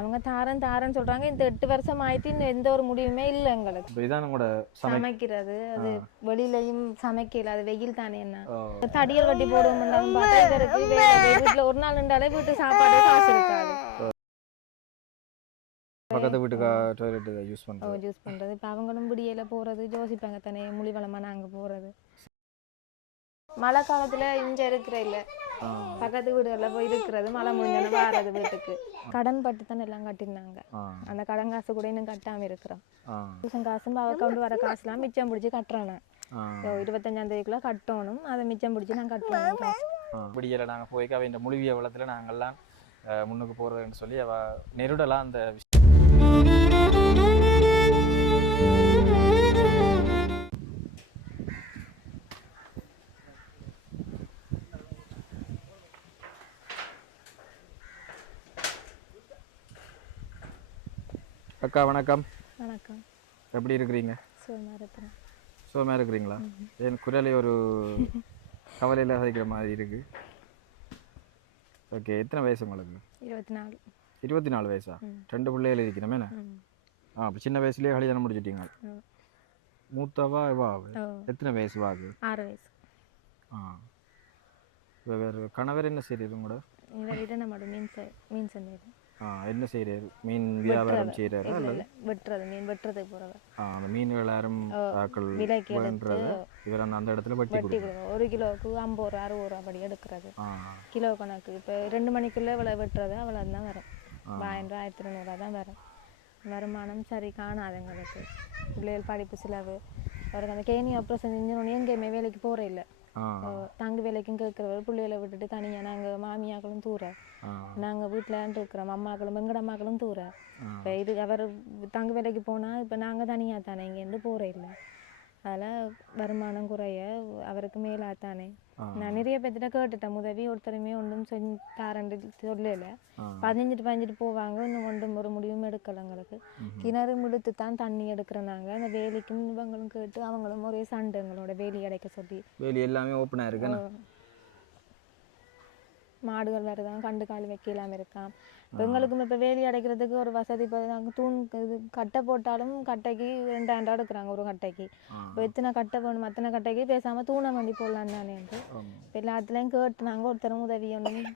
அவங்க தாரன்னு சொல்றாங்க. இந்த 8 வருஷம் ஆயிட்டு இன்னும் எந்த ஒரு முடிவுமே இல்லை எங்களுக்கு. இதான் நம்மளோட சமைக்கிறது அது வெளியிலையும் சமைக்கல, அது வெயில் தானே. என்ன தடியல் கட்டி போடுவோம் பார்த்தா இதற்கு வீட்டுல ஒரு நாள் இருந்தாலே வீட்டு சாப்பாடு காசு இருக்காது. பக்கத்து வீட்டுக்கு டாய்லெட் யூஸ் பண்றது. இப்போ அவங்களும் விடியல போறது யோசிப்பாங்க தானே, முழிவளமா நாங்க போறது. மழை காலத்துல இங்க இருக்கிற இல்ல பக்கத்து வீடுகள்ல போய் இருக்கிறது, மழை முடிஞ்சோன்னு வாரது வீட்டுக்கு. கடன் பட்டு தானே எல்லாம் கட்டிருந்தாங்க. அந்த கடன் காசு கூட இன்னும் கட்டாம இருக்கிறோம். டியூஷன் காசும் அவ கொண்டு வர காசுலாம் மிச்சம் பிடிச்சி கட்டுறானே. 25ஆம் தேதிக்குள்ள கட்டணும், அதை மிச்சம் பிடிச்சி நான் கட்டுறேன். விடியல நாங்க போய்க்க அவ இந்த முழுவிய வளத்துல நாங்கெல்லாம் முன்னுக்கு போறதுன்னு சொல்லி அவ நெருடலாம் அந்த அக்கா வணக்கம். வணக்கம். எப்படி இருக்கிறீங்க? சுகமாக இருக்கிறீங்களா? என் குரலை ஒரு கவலையில் சதிக்கிற மாதிரி இருக்கு. ஓகே, எத்தனை வயசு உங்களுக்கு? 24. 24 வயசா? 2 பிள்ளைகள் இருக்கணுமே. அப்போ சின்ன வயசுலேயே கல்யாணம் முடிச்சிட்டீங்க. மூத்தவா இவா எத்தனை வயசு வாகு? 6 வயசு. வேறு கணவர் என்ன செய்யறது உங்களோட? என்ன செய்யறாரு? மீன் வியாபாரம் செய்யறாரு? வெட்டுறது, மீன் வெட்டுறது போறது. அந்த மீன்கள் யாரும் இவர் அந்த இடத்துல வெட்டி 1 கிலோவுக்கு 50 ரூபா 60 ரூபா படி எடுக்கிறது. கிலோ கணக்கு. இப்போ 2 மணிக்குள்ள இவ்வளவு வெட்டுறது அவ்வளவுதான் வரும். 1000 ரூபா 1200 தான் வரும். வருமானம் சரி காணாதுங்களுக்கு. பிள்ளைகள் படிப்பு செலவு அவருக்கு. அந்த கேணி ஆப்ரேஷன் செஞ்சோன்னு எங்கேயுமே வேலைக்கு போற இல்லை. தங்கு வேலைக்கும் கேட்கிறவர் பிள்ளைகளை விட்டுட்டு தனியாக நாங்கள் மாமியாக்களும் தூர, நாங்கள் வீட்டில் இருக்கிறோம். அம்மாக்களும் எங்கட அம்மாக்களும் தூர. இப்போ இது அவர் தங்கு வேலைக்கு போனால் இப்போ நாங்கள் தனியாக தானே இங்கேருந்து போகிற இல்லை. அதில் வருமானம் குறைய அவருக்கு மேலாத்தானே. நான் நிறைய பேர்த்திட்ட கேட்டுட்டேன் உதவி, ஒருத்தருமே ஒன்றும் செஞ்சு தாரண்டு சொல்லலை. 15 போவாங்க, இன்னும் ஒன்றும் ஒரு முடிவும் எடுக்கலை எங்களுக்கு. கிணறு முழுத்து தான் தண்ணி எடுக்கிறனாங்க. அந்த வேலிக்கும் இவங்களும் கேட்டு அவங்களும் ஒரே சண்டை எங்களோட வேலி அடைக்க சொல்லி. வேலி எல்லாமே ஓப்பனாக இருக்கு. மாடுகள் வருதான் கண்டு கால் வைக்கலாம இருக்கான். எங்களுக்கும் இப்போ வேலி அடைக்கிறதுக்கு ஒரு வசதி. இப்போ நாங்கள் தூண் இது கட்டை போட்டாலும் கட்டைக்கு 2000 ரூபா எடுக்கிறாங்க ஒரு கட்டைக்கு. இப்போ எத்தனை கட்டை வேணும், அத்தனை கட்டைக்கு பேசாமல் தூணை வண்டி போடலாம் தானே. இப்போ எல்லாத்துலேயும் கேட்டு நாங்கள் ஒருத்தரும் உதவி ஒன்றும்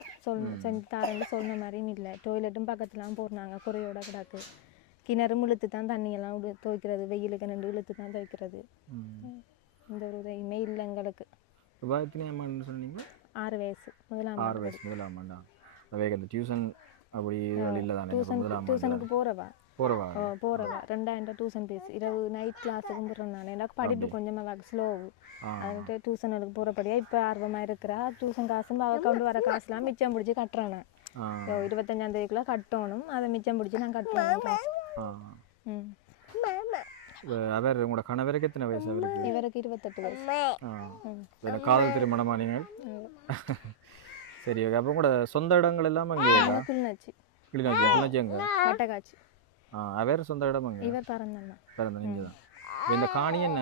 செஞ்சு தாரன்னு சொன்ன மாதிரியும் இல்லை. டொய்லெட்டும் பக்கத்துலாம் போடுறாங்க, குறையோட கிடக்கு. கிணறு இழுத்து தான் தண்ணியெல்லாம் துவைக்கிறது, வெயிலுக்கு நின்று இழுத்து தான் துவைக்கிறது. இந்த ஒரு உதவியுமே இல்லை எங்களுக்கு. 6 வயசு. முதலாம் ஆண்டா. அந்த டியூஷன் அப்படி இல்லை தானே? டியூஷனுக்கு போகிறவா 2000 டியூஷன் ஃபீஸ். இரவு நைட் கிளாஸுக்கும் போடுறேன் நான். எனக்கு படிப்பு கொஞ்சமாக ஸ்லோவு. அதுக்கிட்ட டியூஷனுக்கு போகிறபடியா இப்போ ஆர்வமாக இருக்கிறா. டியூஷன் காசும் அவள் கொண்டு வர காசுலாம் மிச்சம் பிடிச்சி கட்டுறேன் நான். 25ஆம் தேதிக்குள்ளே கட்டணும், அதை மிச்சம் பிடிச்சி நான் கட்டுறேன். அவர் உங்களோட கணவருக்கு எத்தனை வயசு? அவருக்கு இவருக்கு 28 வயசு. காதல் திருமணமா நீங்கள்? சரி, ஓகே. அப்போ கூட சொந்த இடங்கள் எல்லாம் அங்கே? கிளிநொச்சி. கிளிநொச்சி அங்கே வட்டக்காட்சி. அவர் சொந்த இடம் அங்கே? இவர் பிறந்த நீங்கள் தான். இந்த காணி என்ன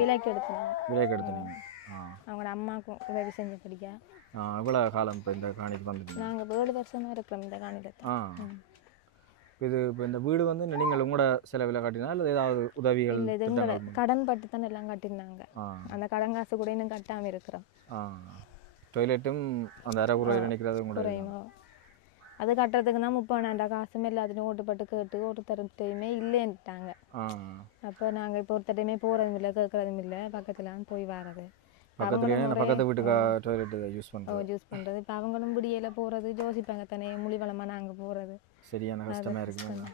விலைக்கு எடுத்துனீங்க? அவங்களோட அம்மாவுக்கு உதவி செஞ்ச படிக்க. எவ்வளோ காலம் இப்போ இந்த காணிக்கு வந்துட்டு? நாங்கள் 7 வருஷமாக இருக்கிறோம் இந்த காணியில். இது இப்போ இந்த வீடு வந்து நீங்கள் உங்களோட செலவில் கட்டினா இல்லை ஏதாவது உதவிகள்? இல்லை, இது எங்களை கடன் பட்டு தானே எல்லாம் கட்டிருந்தாங்க. அந்த கடன் காசு கூட இன்னும் கட்டாமல் இருக்கிறோம். டொய்லெட்டும் அந்த அரைகுறை நினைக்கிறது கூட அது கட்டுறதுக்கு தான் 30,000 காசும் எல்லாத்தையும் ஓட்டுப்பட்டு கேட்டு ஒருத்தருத்தையுமே இல்லைன்ட்டாங்க. அப்போ நாங்கள் இப்போ ஒருத்தரையுமே போகிறதும் இல்லை, கேட்குறதும் இல்லை. பக்கத்துலாம் போய் வர்றது. பக்கத்து வீட்டுக்கு டாய்லெட் யூஸ் பண்ணுறது. இப்போ அவங்களும் விடியல போகிறது யோசிப்பாங்க தானே, முழிவளமாக நாங்கள் போகிறது. சரியான கஷ்டமாக இருக்குது.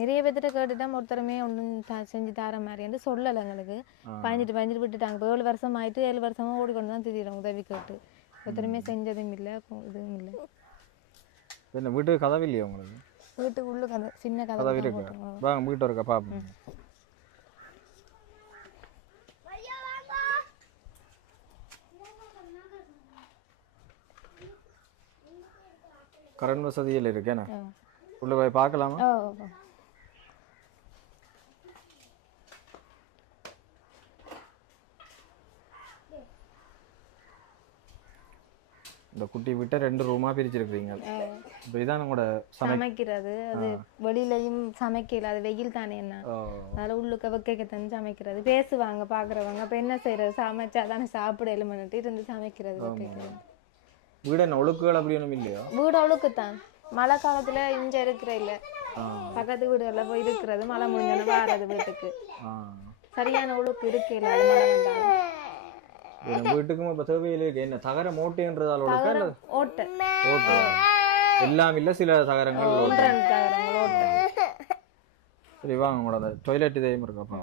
நிறைய பேர்த்திட்ட கேட்டுட்டா ஒருத்தருமே ஒன்றும் செஞ்சு தர மாதிரி சொல்லலை எங்களுக்கு. 15 விட்டுட்டாங்க. இப்போ 7 வருஷம் ஆயிட்டு 7 வருஷமாக ஓடிக்கொண்டு தான் திடீர்னு உதவி கேட்டு ஒருத்தருமே செஞ்சதும் இல்லை, இதுவும் இல்லை. என்ன வீட்டுக்கு கதவு இல்லையா உங்களுக்கு? வீட்டுக்கு உள்ள கதை சின்ன கதவு இருக்கு. வாங்க வீட்டு இருக்கா பாப்போம். கரண்ட் வசதியில் இருக்கேண்ணா, உள்ள போய் பார்க்கலாமா? இந்த குட்டி விட்ட 2 ரூமா பிரிச்சிருக்கீங்க. இப்போ இதான் கூட சமைக்கிறது அது வெளியிலையும் சமைக்கல அது வெயில் தானே என்ன அதனால உள்ளுக்க வைக்கத்தான் சமைக்கிறது பேசுவாங்க பாக்குறவங்க அப்ப என்ன செய்யறது சமைச்சா தானே சாப்பிட எலுமன்ட்டு இருந்து சமைக்கிறது வைக்கிறது வீடு என்ன ஒழுக்குகள் அப்படி ஒன்றும் இல்லையா வீடு ஒழுக்குத்தான் மழை காலத்துல இங்க இருக்கிற இல்ல பக்கத்து வீடுகள்ல போய் இருக்கிறது மழை முடிஞ்சோன்னு வாரது வீட்டுக்கு சரியான ஒழுக்கு இருக்கல அது மழை வந்தாலும் வீட்டுக்கும் இப்போ தேவையிலே என்ன தகர மூட்டைன்றதால ஒழுக்கா இல்லை ஓட்டை ஓட்டை எல்லாம் இல்லை சில தகரங்கள் சரி வாங்க கூட அந்த டாய்லெட் இதையும் இருக்கப்பா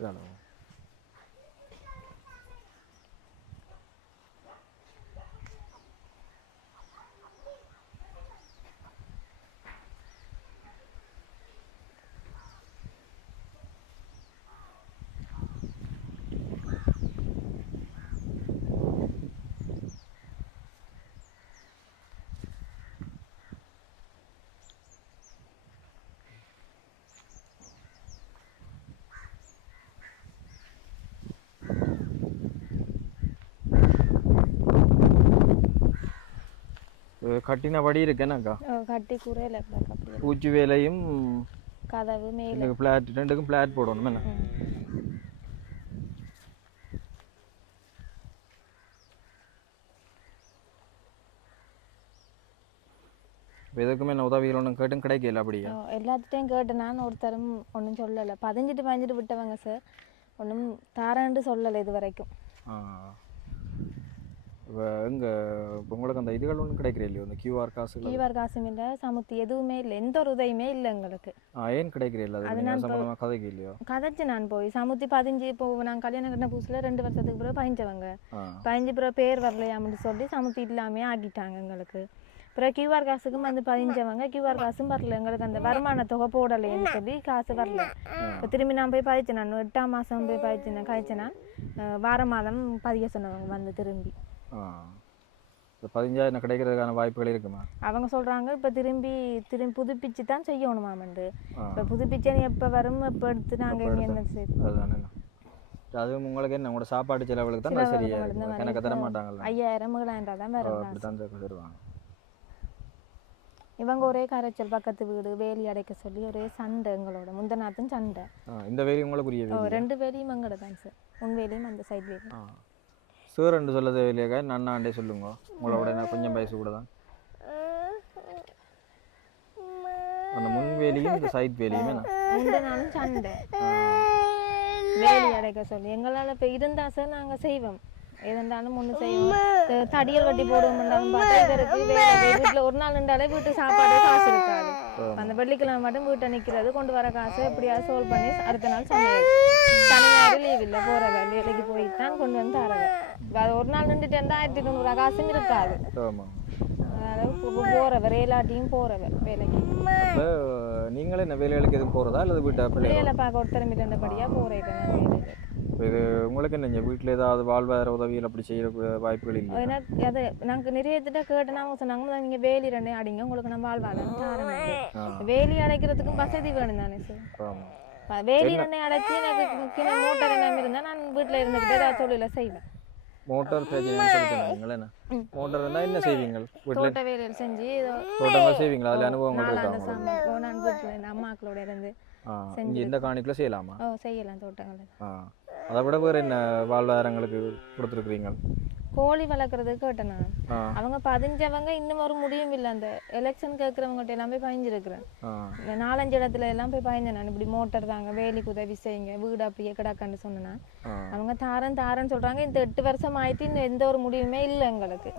இதான கட்டின படி இருக்கேனாக்கா கட்டி கூரையில பூச்சி வேலையும் கதவு மேல பிளாட் ரெண்டுக்கும் பிளாட் போடணும் என்ன எதுக்குமே என்ன உதவிகள் ஒன்றும் கேட்டும் கிடைக்கல அப்படியா எல்லாத்துட்டையும் கேட்டேன் நான் ஒருத்தரும் ஒன்றும் சொல்லலை 15 விட்டவங்க சார் ஒன்றும் தாராண்டு சொல்லலை இது வரைக்கும் இப்போ எங்கே உங்களுக்கு அந்த இதுகள் ஒன்றும் கிடைக்கிற இல்லையோ அந்த கியூஆர் காசும் இல்லை சமுத்தி எதுவுமே இல்லை எந்த ஒரு உதவியுமே இல்லை எங்களுக்கு ஏன் கிடைக்கிற இல்லை அது சம்பந்தமாக கதைக்கு இல்லையோ கதைச்சு நான் போய் சமுத்தி 15 இப்போ நான் கல்யாணம் கட்டின புதுசில் 2 வருஷத்துக்கு பிறகு பதிஞ்சவங்க 15 பிறகு பேர் வரலையாம்னு சொல்லி சமுத்தி இல்லாமே ஆக்கிட்டாங்க எங்களுக்கு அப்புறம் கியூஆர் காசுக்கும் வந்து பதிஞ்சவங்க கியூஆர் காசும் வரல எங்களுக்கு அந்த வருமான தொகை போடலைன்னு சொல்லி காசு வரல இப்போ திரும்பி நான் போய் பதிச்சேன் நான் 8ஆம் மாதம் போய் கழிச்சேன் வார மாதம் பதிய சொன்னவங்க வந்து திரும்பி 15,000 கிடைக்கிறதுக்கான வாய்ப்புகள் இருக்குமா அவங்க சொல்றாங்க இப்போ திரும்பி புதுப்பிச்சு தான் செய்யணுமாமண்டு இப்போ புதுப்பிச்சா எப்போ வரும் எப்போ எடுத்து நாங்கள் என்ன செய்யணும் அதுதானே அது உங்களுக்கு என்ன உங்களோட சாப்பாடு செலவுகளுக்கு தான் சரியா எனக்கு தர மாட்டாங்கல்ல 5,000 தான் வரும் அப்படி தான் தருவாங்க இவங்க ஒரே கரைச்சல் பக்கத்து வீடு வேலி அடைக்க சொல்லி ஒரே சண்டை எங்களோட முந்தநாத்தும் சண்டை இந்த வேலி உங்களுக்கு 2 வேலியும் எங்களோட தான் சார் உன் வேலியும் அந்த சைட் வேலியும் சார் ரெண்டு சொல்ல தேவையில்லையாக்கா நன்னாண்டே சொல்லுங்க உங்களோட நான் கொஞ்சம் வயசு கூட தான் அந்த முன்வேலியும் இந்த சைட் வேலியுமே முந்தநாளும் சண்டை வேலி அடைக்க சொல்லி எங்களால் இப்போ இருந்தா சார் நாங்கள் செய்வோம் எதாலும் ஒன்று செய்வோம் தடியல் கட்டி போடுவோம்னாலும் பார்த்தா இதற்கு வீட்டில் ஒரு நாள் இருந்தாலே வீட்டு சாப்பாடு காசு இருக்காது அந்த வெள்ளிக்கிழமை மட்டும் வீட்டை நிற்கிறது கொண்டு வர காசு எப்படியாவது சோல்வ் பண்ணி அடுத்த நாள் சமையல் தனியார் லீவ் இல்லை போகிறவ வேலைக்கு போயிட்டான் கொண்டு வந்து தரவ ஒரு நாள் நின்றுட்டு இருந்தால் 1,200 காசும் இருக்காது போறவ ரேலாட்டியும் போறவ வேலைக்கு நீங்களே என்ன வேலைகளுக்கு எதுவும் போறதா அல்லது வீட்டை பிள்ளைகளை பார்க்க ஒருத்தரம் இருந்தபடியா போறேன் இது உங்களுக்கு என்ன வீட்டில் ஏதாவது வாழ்வாதார உதவிகள் அப்படி செய்யற வாய்ப்புகள் இல்லை எனக்கு அது நாங்கள் நிறைய திட்ட கேட்டேன்னா அவங்க சொன்னாங்க நீங்கள் வேலி 2 அடிங்க உங்களுக்கு நம்ம வாழ்வாதாரம் வேலி அடைக்கிறதுக்கும் வசதி வேணும் தானே சார் வேலி 2 அடைச்சி எனக்கு மோட்டர் என்ன இருந்தால் நான் வீட்டில் இருந்துக்கிட்டு ஏதாவது தொழிலை செய்வேன் மோட்டார் பிரச்சனை மோட்டார் இருந்தால் என்ன செய்வீங்க தோட்ட வேலையில் செஞ்சு தோட்டங்கள் செய்வீங்களா அதில் அனுபவங்கள் இருக்கா நான் வீட்டில் அம்மாக்களோட இருந்து இந்த காணிக்குள்ள செய்யலாமா செய்யலாம் தோட்டங்கள் அதை விட வேறு என்ன வாழ்வாதாரங்களுக்கு கொடுத்துருக்குறீங்க கோழி வளர்க்குறதுக்கு கேட்டேன் நான் அவங்க பதிஞ்சவங்க இன்னும் ஒரு முடியும் இல்லை அந்த எலெக்ஷன் கேட்குறவங்ககிட்ட எல்லாம் போய் பயஞ்சிருக்கிறேன் 4-5 இடத்துல எல்லாம் போய் பயந்தேன் நான் இப்படி மோட்டர் தாங்க வேலைக்கு உதவி செய்யுங்க வீடு அப்படியே கிடக்கான்னு சொன்னேன் அவங்க தாரன்னு சொல்றாங்க இந்த 8 வருஷம் ஆயிட்டு இன்னும் எந்த ஒரு முடிவுமே இல்லை எங்களுக்கு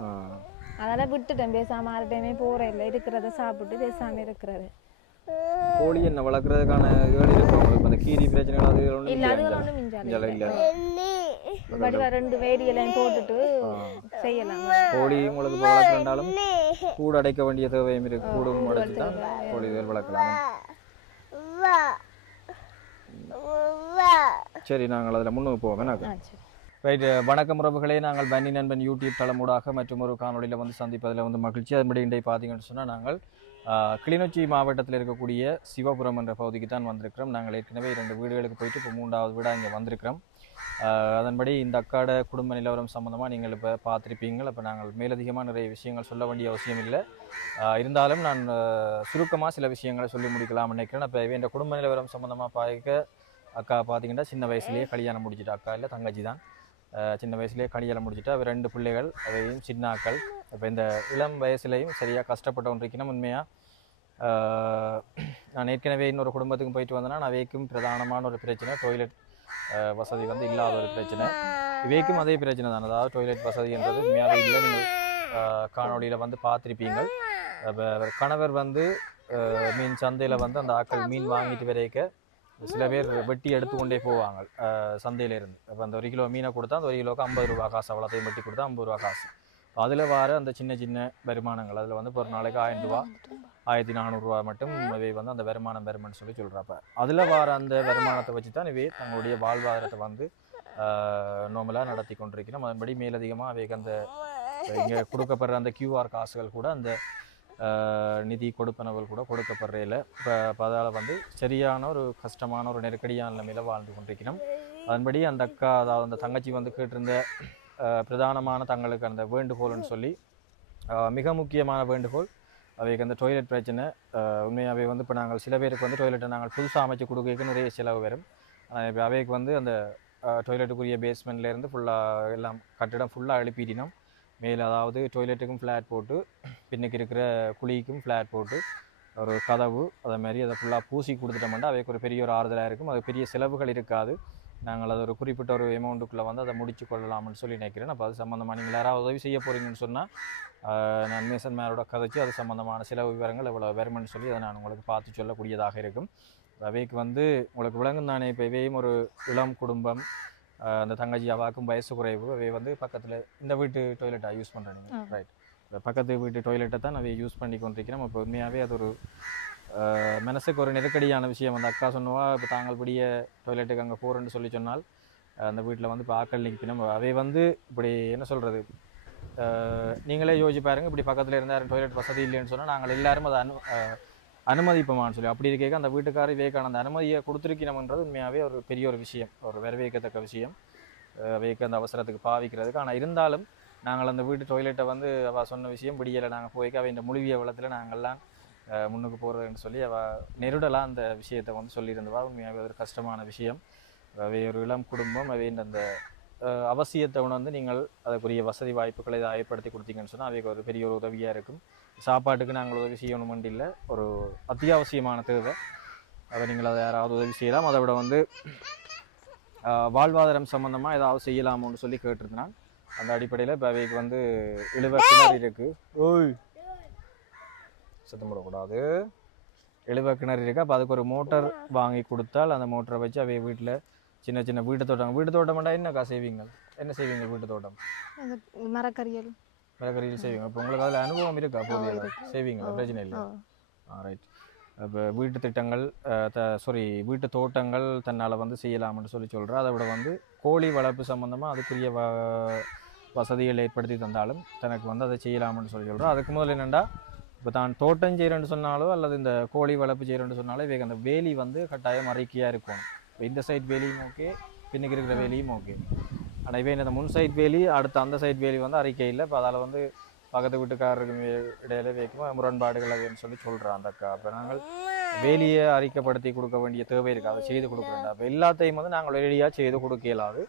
அதெல்லாம் விட்டுட்டேன் பேசாம யார்கிட்டையுமே போறேன் இல்லை இருக்கிறத சாப்பிட்டு பேசாம இருக்கிறது கோழி என்ன வளர்க்குறதுக்கான இதுகள் இருக்கு உங்களுக்கு அந்த கீரி பிரச்சனைகள் அது இல்லை அதுகள் ஒன்றும் மிஞ்சால இல்லை 2 வேலியெல்லாம் போட்டுட்டு செய்யலாம் கோழி உங்களுக்கு இப்போ வளர்க்குறாலும் கூடு அடைக்க வேண்டிய தேவையும் இருக்கு கூடு அடைச்சி தான் கோழிகள் வளர்க்கலாம் சரி நாங்கள் அதில் முன்னுக்கு போவோம் ரைட் வணக்கம் உறவுகளே நாங்கள் பன்னி நண்பன் யூடியூப் தளமூடாக மற்றும் ஒரு காணொலியில் வந்து சந்திப்பதில் வந்து மகிழ்ச்சி அதுபடி இன்றைய பார்த்தீங்கன்னு சொன்னால் நாங்கள் கிளிநொச்சி மாவட்டத்தில் இருக்கக்கூடிய சிவபுரம் என்ற பகுதிக்கு தான் வந்திருக்கிறோம். நாங்கள் ஏற்கனவே 2 வீடுகளுக்கு போயிட்டு இப்போ 3வது வீடாக இங்கே வந்திருக்கிறோம். அதன்படி இந்த அக்காட குடும்ப நிலவரம் சம்மந்தமாக நீங்கள் இப்போ பார்த்துருப்பீங்கள். அப்போ நாங்கள் மேலதிகமாக நிறைய விஷயங்கள் சொல்ல வேண்டிய அவசியம் இல்லை. இருந்தாலும் நான் சுருக்கமாக சில விஷயங்களை சொல்லி முடிக்கலாம்னு நினைக்கிறேன். அப்போ இந்த குடும்ப நிலவரம் சம்மந்தமாக பார்க்க அக்கா பார்த்தீங்கன்னா சின்ன வயசுலேயே கல்யாணம் முடிச்சிட்டு, அக்கா இல்லை தங்கச்சி தான், சின்ன வயசுலேயே கல்யாணம் முடிச்சுட்டு அவர் 2 பிள்ளைகள், அவையும் சின்னாக்கள். இப்போ இந்த இளம் வயசுலேயும் சரியாக கஷ்டப்பட்டவன் இருக்கணும். உண்மையாக நான் ஏற்கனவே இன்னொரு குடும்பத்துக்கும் போயிட்டு வந்தேன்னா அவைக்கும் பிரதானமான ஒரு பிரச்சனை டாய்லெட் வசதி வந்து இல்லாத ஒரு பிரச்சனை. இவைக்கும் அதே பிரச்சனை தான். அதாவது டாய்லெட் வசதின்றது உண்மையாகவே இல்லை. நீங்கள் காணொலியில் வந்து பார்த்துருப்பீங்கள். கணவர் வந்து மீன் சந்தையில் வந்து அந்த ஆக்கள் மீன் வாங்கிட்டு வரைக்க சில பேர் வெட்டி எடுத்துக்கொண்டே போவாங்க சந்தையிலேருந்து. அப்போ அந்த 1 கிலோ மீனை கொடுத்தா அந்த 1 கிலோவுக்கு 50 ரூபா காசு, அவ்வளோத்தையும் வெட்டி கொடுத்தா 50 ரூபா காசு. அதில் வர அந்த சின்ன சின்ன வருமானங்கள், அதில் வந்து ஒரு நாளைக்கு 1000 ரூபா 1400 ரூபா மட்டும் இவை வந்து அந்த வருமானம்னு சொல்லி சொல்கிறப்ப அதில் வர அந்த வருமானத்தை வச்சு தான் இவை தங்களுடைய வாழ்வாதாரத்தை வந்து நார்மலாக நடத்தி கொண்டிருக்கணும். அதன்படி மேலதிகமாக அவைக்கு அந்த இங்கே கொடுக்கப்படுற அந்த QR காசுகள் கூட அந்த நிதி கொடுப்பனவுகள் கூட கொடுக்கப்படுறதில்லை. இப்போ அதால் வந்து சரியான ஒரு கஷ்டமான ஒரு நெருக்கடியான நிலைமையில் வாழ்ந்து கொண்டிருக்கணும். அதன்படி அந்த அக்கா, அதாவது அந்த தங்கச்சி வந்து கேட்டிருந்த பிரதானமான தங்களுக்கு அந்த வேண்டுகோள்னு சொல்லி மிக முக்கியமான வேண்டுகோள் அவைக்கு அந்த டாய்லெட் பிரச்சனை. உண்மையாகவே வந்து இப்போ நாங்கள் சில பேருக்கு வந்து டாய்லெட்டை நாங்கள் புதுசாக அமைச்சு கொடுக்க நிறைய செலவு வரும். இப்போ அவைக்கு வந்து அந்த டாய்லெட்டுக்குரிய பேஸ்மெண்ட்லேருந்து ஃபுல்லாக எல்லாம் கட்டிடம் ஃபுல்லாக எழுப்பிட்டினோம். மேலே அதாவது டாய்லெட்டுக்கும் ஃப்ளாட் போட்டு, பின்னுக்கு இருக்கிற குழிக்கும் ஃப்ளாட் போட்டு, ஒரு கதவு அதை மாதிரி அதை ஃபுல்லாக பூசி கொடுத்துட்டோம்னா அவைக்கு ஒரு பெரிய ஒரு ஆறுதலாக இருக்கும். அது பெரிய செலவுகள் இருக்காது. நாங்கள் அது ஒரு குறிப்பிட்ட ஒரு அமௌண்ட்டுக்குள்ளே வந்து அதை முடிச்சு கொள்ளலாம்னு சொல்லி நினைக்கிறேன். அப்போ அது சம்மந்தமாக நீங்கள் யாராவது உதவி செய்ய போகிறீங்கன்னு சொன்னால் நான் மேசன் மேரோட கதைச்சு அது சம்மந்தமான செலவு விவரங்கள் எவ்வளோ வரும்னு சொல்லி அதை நான் உங்களுக்கு பார்த்து சொல்லக்கூடியதாக இருக்கும். அவைக்கு வந்து உங்களுக்கு விளங்கும் தானே. இப்போ இவையும் ஒரு இளம் குடும்பம், அந்த தங்கச்சி அவாக்கும் வயசு குறைவு. அவை வந்து பக்கத்தில் இந்த வீட்டு டாய்லெட்டாக யூஸ் பண்ணுறீங்க, ரைட்? பக்கத்து வீட்டு டாய்லெட்டை தான் அவை யூஸ் பண்ணி கொண்டிருக்கிறோம். இப்போ உண்மையாகவே அது ஒரு மனசுக்கு ஒரு நெருக்கடியான விஷயம். அந்த அக்கா சொன்னவா இப்போ தாங்கள் படிய டாய்லெட்டுக்கு அங்கே போகிறேன்னு சொல்லி சொன்னால் அந்த வீட்டில் வந்து இப்போ ஆக்கள் நிற்கணும். அவை வந்து இப்படி என்ன சொல்கிறது, நீங்களே யோசிச்சு பாருங்க. இப்படி பக்கத்தில் இருந்தால் டாய்லெட் வசதி இல்லைன்னு சொன்னால் நாங்கள் எல்லாரும் அதை அனுமதிப்போமான்னு சொல்லி அப்படி இருக்க அந்த வீட்டுக்காரர் விவேகான அந்த அனுமதியை கொடுத்துருக்கணும்ன்றது உண்மையாகவே ஒரு பெரிய ஒரு விஷயம், ஒரு வரவேற்கத்தக்க விஷயம். அவைக்கு அந்த அவசரத்துக்கு பாவிக்கிறதுக்கு. ஆனால் இருந்தாலும் நாங்கள் அந்த வீட்டு டாய்லெட்டை வந்து அவள் சொன்ன விஷயம் விடியலை நாங்கள் போய்க்க அவை இந்த முழுவிய வளத்தில் நாங்கள்லாம் முன்னுக்கு போகிறதுன்னு சொல்லி அவள் நெருடலாக அந்த விஷயத்தை வந்து சொல்லியிருந்தவா. உண்மையாகவே ஒரு கஷ்டமான விஷயம். அவை ஒரு இளம் குடும்பம். அவை அந்த அவசியத்தை உணர்ந்து நீங்கள் அதுக்குரிய வசதி வாய்ப்புகளை இதை ஏற்படுத்தி கொடுத்தீங்கன்னு சொன்னால் அவைக்கு ஒரு பெரிய ஒரு உதவியாக இருக்கும். சாப்பாட்டுக்கு நாங்கள் உதவி செய்யணுமென்று இல்லை, ஒரு அத்தியாவசியமான தேவை. அதை நீங்கள் அதை யாராவது உதவி செய்யலாம். அதை விட வந்து வாழ்வாதாரம் சம்மந்தமாக ஏதாவது செய்யலாமோன்னு சொல்லி கேட்டிருந்தான். அந்த அடிப்படையில் இப்போ அவைக்கு வந்து இழுவ கிணறு இருக்குது. ஓய் சத்தம் போடக்கூடாது. இழுவ கிணறு இருக்குது. அப்போ அதுக்கு ஒரு மோட்டர் வாங்கி கொடுத்தால் அந்த மோட்டரை வச்சு அவை வீட்டில் சின்ன சின்ன வீட்டு தோட்டம்னா என்னக்கா செய்வீங்க? என்ன செய்வீங்க வீட்டு தோட்டம்? மரக்கறியில் செய்வீங்க. இப்போ உங்களுக்கு அதில் அனுபவம் இருக்கா? போதிய செய்வீங்களா? பிரச்சனை இல்லை. ரைட். இப்போ வீட்டு திட்டங்கள் வீட்டு தோட்டங்கள் தன்னால் வந்து செய்யலாம்னு சொல்லி சொல்கிறேன். அதை விட வந்து கோழி வளர்ப்பு சம்மந்தமாக அதுக்குரிய வசதிகள் ஏற்படுத்தி தந்தாலும் தனக்கு வந்து அதை செய்யலாம்னு சொல்லி சொல்கிறேன். அதுக்கு முதல்ல என்னென்னா, இப்போ தான் தோட்டம் செய்கிறேன்னு சொன்னாலோ அல்லது இந்த கோழி வளர்ப்பு செய்கிறேன்னு சொன்னாலும் இவைக்கு அந்த வேலி வந்து கட்டாயம் அறிக்கையாக இருக்கும். இப்போ இந்த சைட் வேலியும் ஓகே, பின்னுக்கு இருக்கிற வேலியும் ஓகே. ஆனால் இவை இந்த முன் சைட் வேலி அடுத்த அந்த சைட் வேலி வந்து அறிக்கை இல்லை. இப்போ அதால் வந்து பக்கத்து வீட்டுக்காரருக்கு இடையில வைக்கும் முரண்பாடுகள் அதுன்னு சொல்லி சொல்கிறேன் அந்த அக்கா. அப்போ நாங்கள் வேலியை அறிக்கைப்படுத்தி கொடுக்க வேண்டிய தேவை இருக்குது, அதை செய்து கொடுக்க வேண்டாம். அப்போ எல்லாத்தையும் வந்து நாங்கள் வெளியாக செய்து கொடுக்க இயலாது.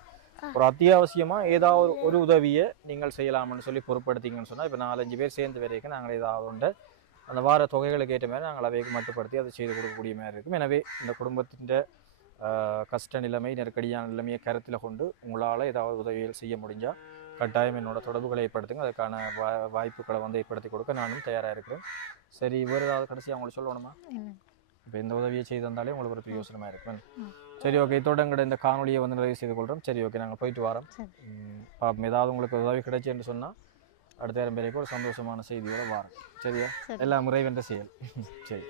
ஒரு அத்தியாவசியமாக ஏதாவது ஒரு உதவியை நீங்கள் செய்யலாம்னு சொல்லி பொறுப்படுத்திங்கன்னு சொன்னால் இப்போ 4-5 பேர் சேர்ந்து வரைக்கும் நாங்கள் ஏதாவது ஒன்று அந்த வார தொகைகளுக்கு ஏற்ற மாதிரி நாங்கள் அவைக்கு மட்டுப்படுத்தி அதை செய்து கொடுக்கக்கூடிய மாதிரி இருக்கும். எனவே இந்த குடும்பத்தின் கஷ்ட நிலைமை, நெருக்கடியான நிலைமையை கருத்தில் கொண்டு உங்களால் ஏதாவது உதவிகள் செய்ய முடிஞ்சால் கட்டாயம் என்னோட தொடர்புகளை ஏற்படுத்துங்க. அதுக்கான வாய்ப்புகளை வந்து ஏற்படுத்தி கொடுக்க நானும் தயாராக இருக்கிறேன். சரி, வேறு ஏதாவது கடைசியாக உங்களுக்கு சொல்லணுமா? இப்போ இந்த உதவியை செய்து வந்தாலே உங்களுக்கு ஒரு பிரயோசனமாக இருக்கும். சரி, ஓகே. இதோட எங்கள்கிட்ட இந்த காணொலியை வந்து நிறைவு செய்து கொள்கிறோம். சரி, ஓகே. நாங்கள் போயிட்டு வரோம். பாப்போம், ஏதாவது உங்களுக்கு உதவி கிடைச்சுன்னு சொன்னால் அடுத்த 2 பேருக்கு ஒரு சந்தோஷமான செய்தியோட வாரம். சரியா? எல்லா முறை வென்ற செயல். சரி.